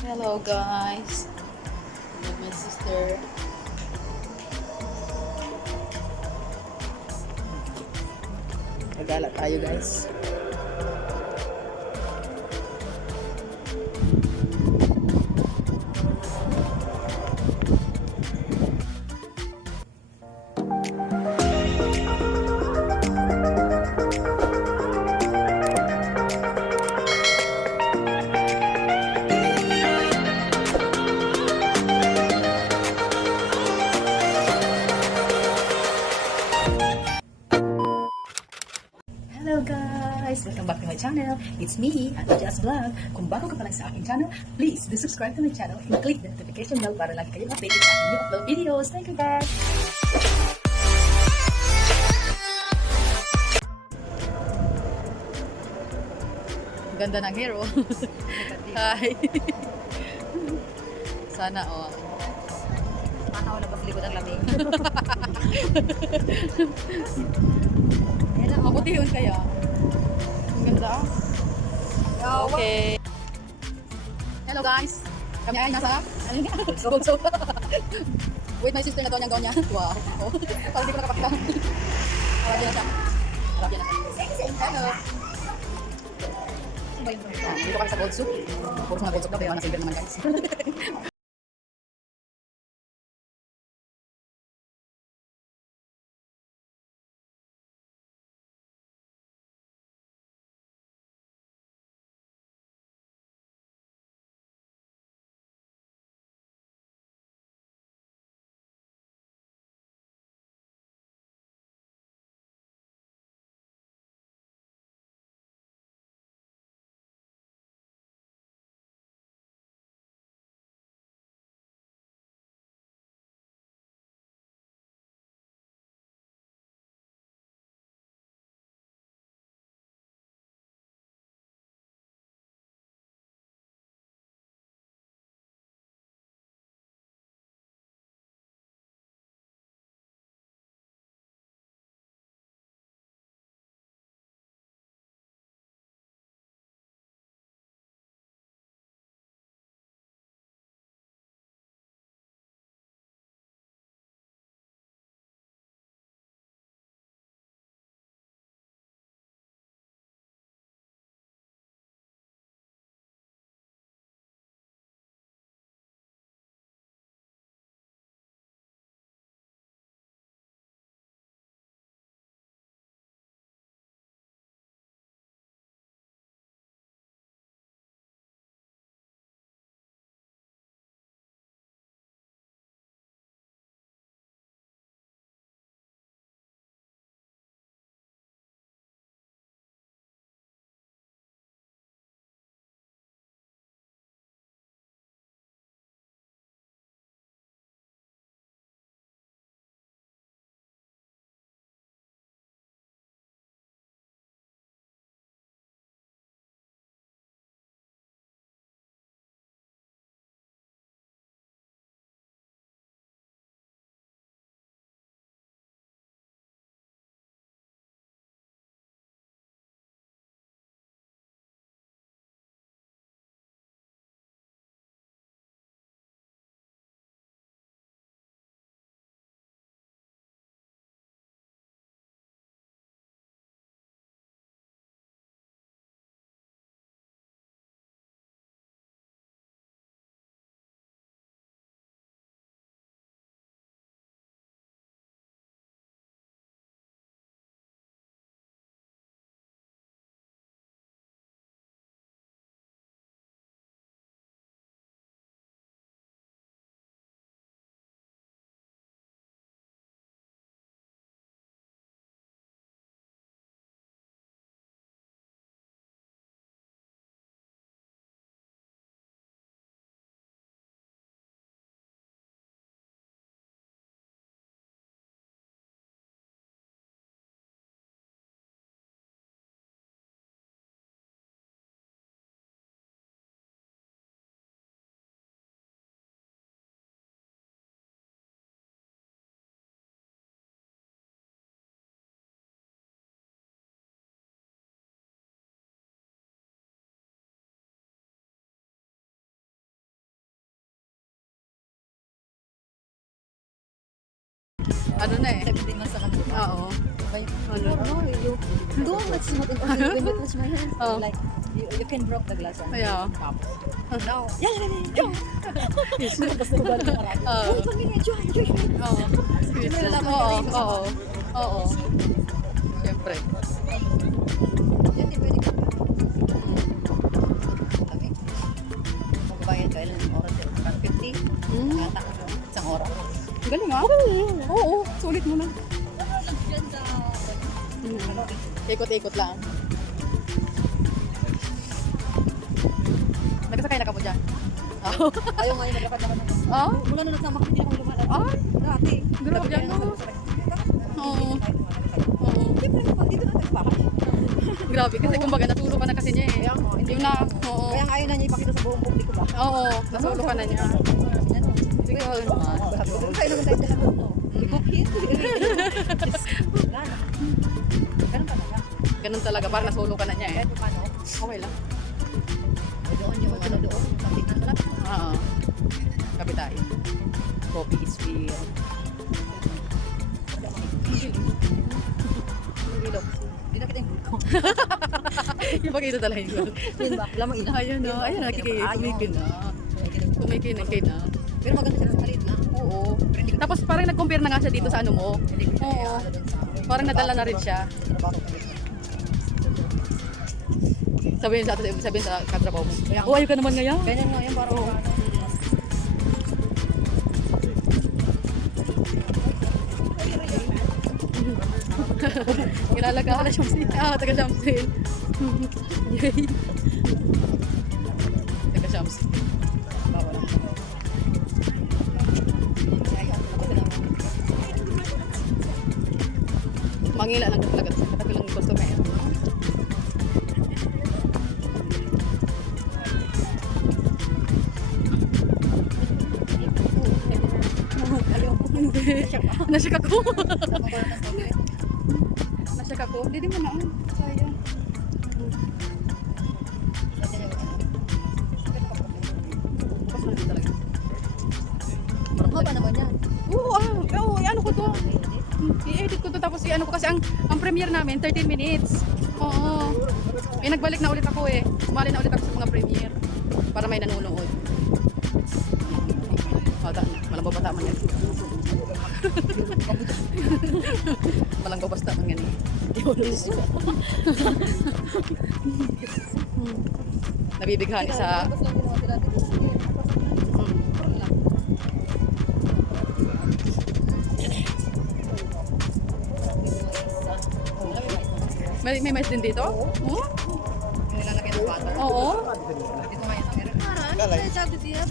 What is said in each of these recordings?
Hello guys, with my sister. Nagala tayo guys. Hello guys! Welcome back to my channel. It's me, Ate Jazz Vlog. Kung bago ka pa lang sa aking channel, please do subscribe to my channel and click the notification bell para lagi kayong updated sa aking new upload videos. Thank you guys! Ganda ng hero. Hi! Sana all. Manaw na paglikod ang lamig. Yan lang, Mabuti yun kaya. Ang ganda. Okay. Hello guys. Kami ay nasa Gold With my sister na Donya. Wow. Parang di ko nakapakita. Arabia na siya. Arabia na siya. Hello. Dito kami sa Gold Soup. Puro mga Gold Soup daw. Kaya nasa silver naman guys. Ano na eh. 17 months na kami. Oo. By, Ano? no, you don't touch my hand. You touch my hand. Oh. Like, you can break the glass. Kaya. Now, Tapos na ba na marami? Oo. Uy, pamilya, join, join, join. Oo. Oo. Oo. Oo. Siyempre. Yan, di pwede ka. Kami. Magbayad ka ilang oras eh. 50. Ata ko isang oras. Galing ah. Oo. Sulit mo na. Ganda. Ikot-ikot lang. Nagkasakay na ka mo dyan? Ayaw nga yung maglakad-lakad na. Ah? Mula na nagsama ko, hindi ako lumalakad. Ay! Dati. Grabe yan, no? Oo. Oo. Dito na nagpapakit. Grabe kasi kumbaga natulog ka na kasi niya eh. Yung na, oo. Kaya nga ayaw na niya ipakita sa buong publiko ba? Oo, natulog ka na niya. Sige, oo naman. Kaya naman tayo lahat. Ipakit. Wala na. Ganun talaga. Ganun talaga, parang nasolo ka na niya eh. Kahit paano, Okay lang. doon yung ano doon. Sabitan lang. Oo. Kape tayo. Coffee is real. Hindi na kita yung bulko. Yung pag-ito talaga yun. Yun ba? Wala mo ina. Ayun na, ayun na, kumikin na. Kumikin na. Pero maganda sila sa maliit na. Oo. Tapos parang nag-compare na nga siya dito sa ano mo. Oo. Parang nadala na rin siya. Sabihin sa katrabaho mo. Oh, ayaw ka naman ngayon. Ganyan nga yan, parang Kilala ka na Shamsin. Ah, taga Shamsin. Yay. Taga Shamsin. bawal. Mangila lang talaga sa katabilang customer. Ayaw. Hindi. Nasyak ako. Nasyak ako. Hindi mo na. Sayang. Bukas na rin talaga. Haba naman yan. Oo, ano ko to. I-edit ko to tapos i-ano ko kasi ang premiere namin 13 minutes. Oo. Nagbalik na ulit ako eh. Sumali na ulit ako sa mga premiere para may nanonood. Bata na. Malang babata man yan. Malang babasta man yan eh. Nabibighani sa... May mais din dito? Oo. Nilalagay ng butter. Oo. Dito nga yung sabi siya.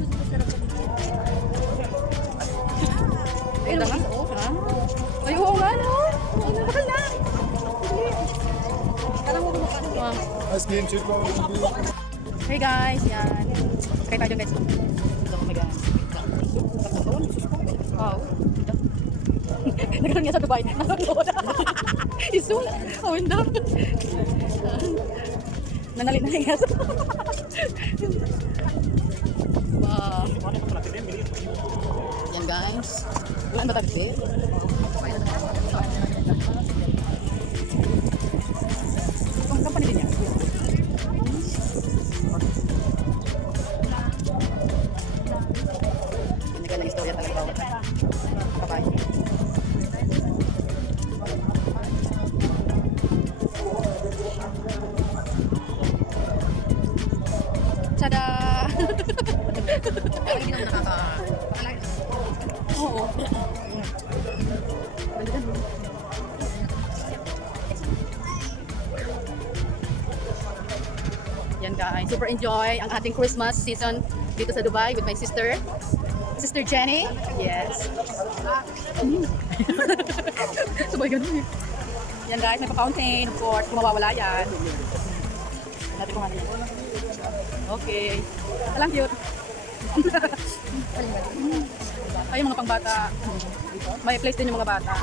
Ay, na nga. Ay, oo nga, no? Ay, bakal na. Kala mo kumakain. Ah. Ice cream, chip roll. Hey guys, yan. Kaya tayo guys. Oh my God. Wow. Nagkaroon niya sa Dubai. Nanonood. Isul. Oh, hindi. Nanali-nali nga. Wow. Yan guys. Wala ba tayo? Ang company din yan. Ganyan ng istorya talaga bawat. Bye-bye. Tada! Parang hindi naman nakaka... Oo. Yan guys, super enjoy ang ating Christmas season dito sa Dubai with my sister. Sister Jenny. Yes. Sabay ganun eh. Yan guys, may pa-fountain, of course, kung mawawala yan. Natin kung ano yan. Okay. Alang cute. Ay, mga pangbata. May place din yung mga bata.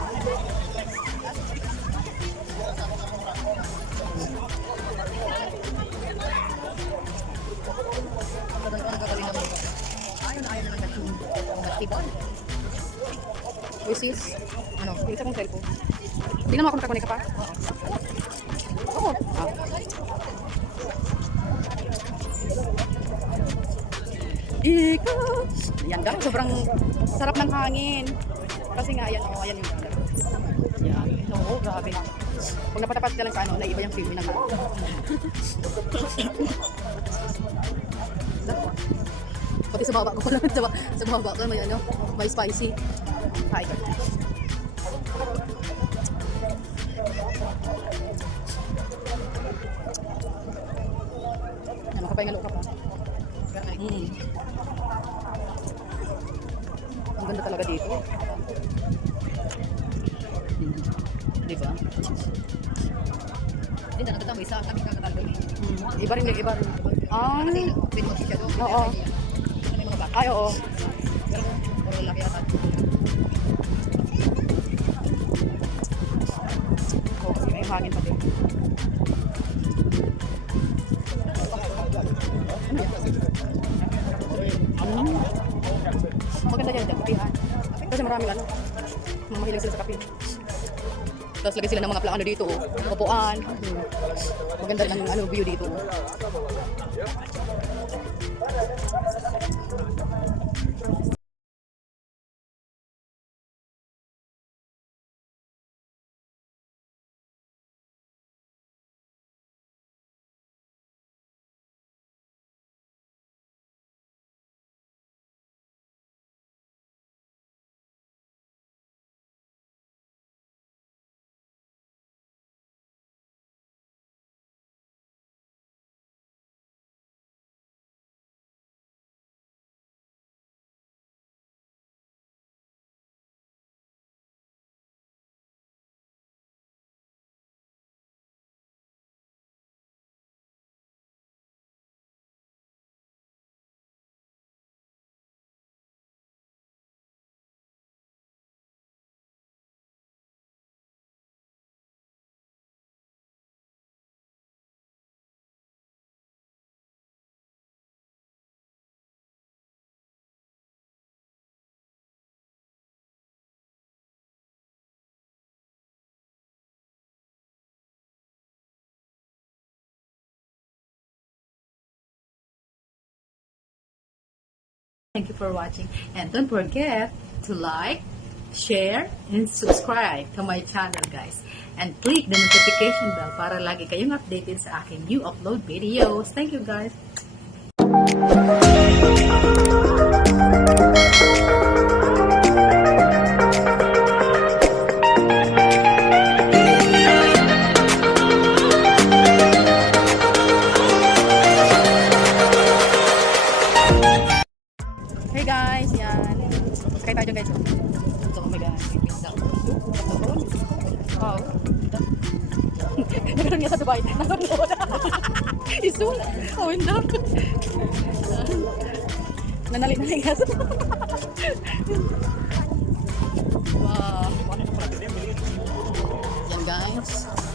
Ayaw na naman. Tibon. Which is, Ano? Yung isa kong cellphone. Tingnan mo ako nakakunik ka pa. Oo. Ah. Ikaw. Yan guys, sobrang sarap ng hangin. Kasi nga, ayan o, ayan yung dagat. Yan. Oo, grabe. Kung napatapat ka lang sa ano, naiba yung feeling ng hangin. Pati sa baba ko pala, sa baba ko may ano, may spicy. Hi. Yan, makapahinga ka pa. Ang ganda talaga dito. Diba? Hindi na nagtatamo isa. Kami kakatalo eh. Iba rin yung iba rin. Ah, Kasi pwede mo siya doon. oo. May mga bata. Ay, oo. Pero puro laki yata. Oo, kasi may hangin pa din. Maganda yan dyan, kapihan. Kasi maraming ano, mahilig sila sa kape. Tapos lagay sila ng mga plano dito, oh. Upuan. Maganda rin ang ano, view dito. Oh. Thank you for watching. And don't forget to like, share, and subscribe to my channel, guys. And click the notification bell para lagi kayong updated sa aking new upload videos. Thank you, guys. Hey guys, yan. Sakay tayo dyan guys. So, oh my God, may pizza. Wow. Nagkaroon niya sa Dubai. Nanonood. Isu. Oh, hindi. Nanali-nali nga sa wow. Yan guys.